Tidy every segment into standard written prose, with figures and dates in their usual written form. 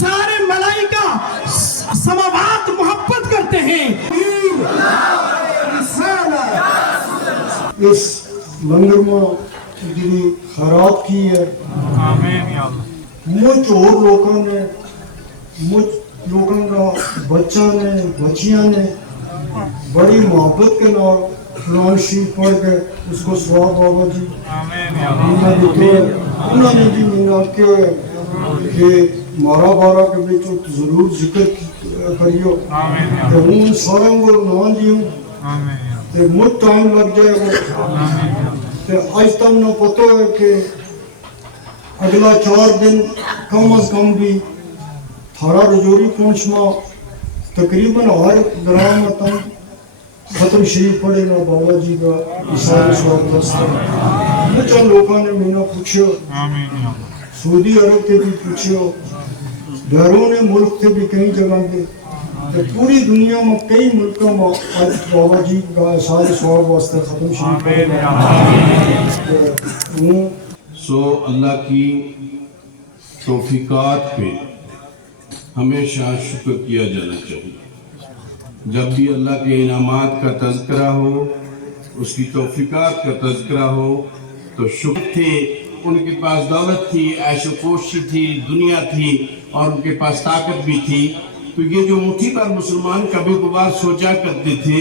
سارے ملائکہ سماوات محبت کرتے ہیں. اس لنگر میں جی خیرات کی ہے. مجھ اور لوگوں نے کا بچہ نے بچیاں نے بڑی محبت کے نال قرآن شریف پڑھ کے اس کو ثواب بابا جی انہوں نے جی میرا کہ مارا بارہ کے بچوں ضرور ذکر کریو کہ ہوں سارا کو نام دیوں تے مجھ ٹائم لگ جائے گا تے آج تم نہ پتہ ہے کہ اگلا 4 دن کم از کم بھی تھارا رجوری پہنچنا تقریباً ہر گرام میں تم ختم شریف پڑھے نا بابا جی کا اشارہ سواب دستا. مجھے لوگوں نے میں نے پوچھو سعودی عرب کے بھی پوچھو بیرون ملک سے بھی کئی جگہ دے پوری دنیا میں کئی ملکوں میں آج بابا جی کا اشارہ سواب واسطے ختم شریف پڑھے نا. سو اللہ کی توفیقات پہ ہمیشہ شکر کیا جانا چاہیے. جب بھی اللہ کے انعامات کا تذکرہ ہو اس کی توفیقات کا تذکرہ ہو تو شکر تھے. ان کے پاس دولت تھی, عیش و پوشی تھی, دنیا تھی اور ان کے پاس طاقت بھی تھی. تو یہ جو مٹھی پر مسلمان کبھی کبھار سوچا کرتے تھے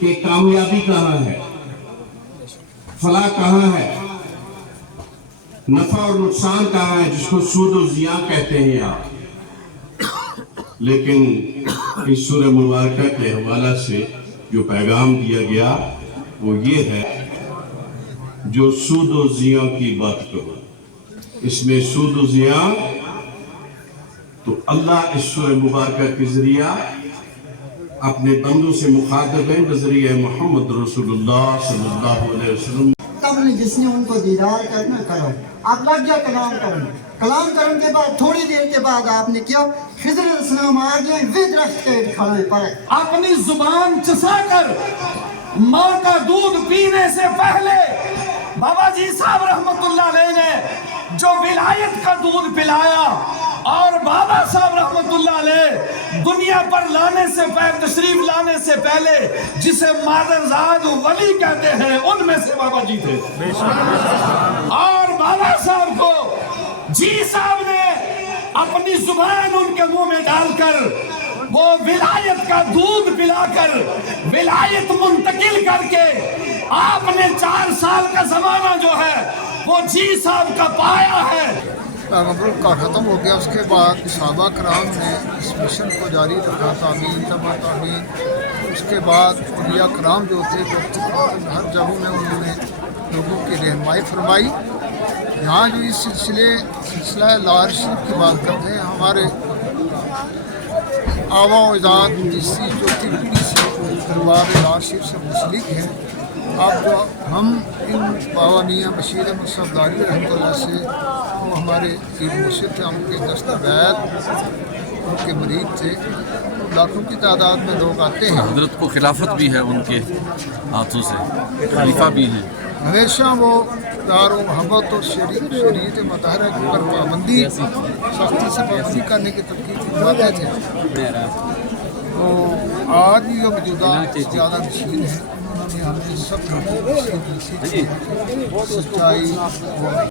کہ کامیابی کہاں ہے, فلاح کہاں ہے, نفع اور نقصان کہاں ہے جس کو سود و زیاں کہتے ہیں آپ. لیکن اس سورہ مبارکہ کے حوالہ سے جو پیغام دیا گیا وہ یہ ہے جو سود و زیاں کی بات کرو. اس میں سود و زیاں تو اللہ اس سورہ مبارکہ کے ذریعہ اپنے بندوں سے مخاطب ہے بذریعہ محمد رسول اللہ صلی اللہ علیہ وسلم. جس نے ان کو دیدار کرنا کرو. آپ لگ جا کلام کرنے کے بعد تھوڑی دیر کے بعد آپ نے کیا خضر علیہ السلام آ گئے وہ درخت کے کھڑے پڑے. اپنی زبان چسا کر ماں کا دودھ پینے سے پہلے بابا جی صاحب رحمت اللہ علیہ نے جو ولایت کا دودھ پلایا اور بابا صاحب رحمت اللہ علیہ دنیا پر لانے سے پہلے تشریف لانے سے پہلے جسے مادرزاد ولی کہتے ہیں ان میں سے بابا جی تھے. اور بابا صاحب کو جی صاحب نے اپنی زبان ان کے منہ میں ڈال کر وہ ولایت کا دودھ پلا کر ولایت منتقل کر کے آپ نے 4 سال کا زمانہ جو ہے وہ جی صاحب کا پایا ہے. پیغمبر کا ختم ہو گیا. اس کے بعد صحابہ کرام نے اس مشن کو جاری رکھا. تعمیر تبا تعمیر. اس کے بعد اولیاء کرام جو تھے ہر جگہوں میں انہوں نے لوگوں کی رہنمائی فرمائی. یہاں جو اس سلسلہ لار شریف کی بات کرتے ہیں ہمارے آبا و اجداد تیسری چوتھی پیڑھی سے دربار لار شریف سے منسلک ہیں. اب جو ہم ان بابا میاں بشیر احمد صفداری رحمۃ اللہ سے وہ ہمارے پیر مرشد تھے. ہم کے دستاویز ان کے مرید تھے. لاکھوں کی تعداد میں لوگ آتے ہیں. حضرت کو خلافت بھی ہے ان کے ہاتھوں سے, خلیفہ بھی ہیں. ہمیشہ وہ پیار و محبت اور شریعت مطالعہ کی پر پابندی سختی سے پابندی کرنے کی ترکیب فرماتے تھے. تو آج بھی جو موجودہ زیادہ نشین ہیں انہوں نے ہمیں سب سچائی اور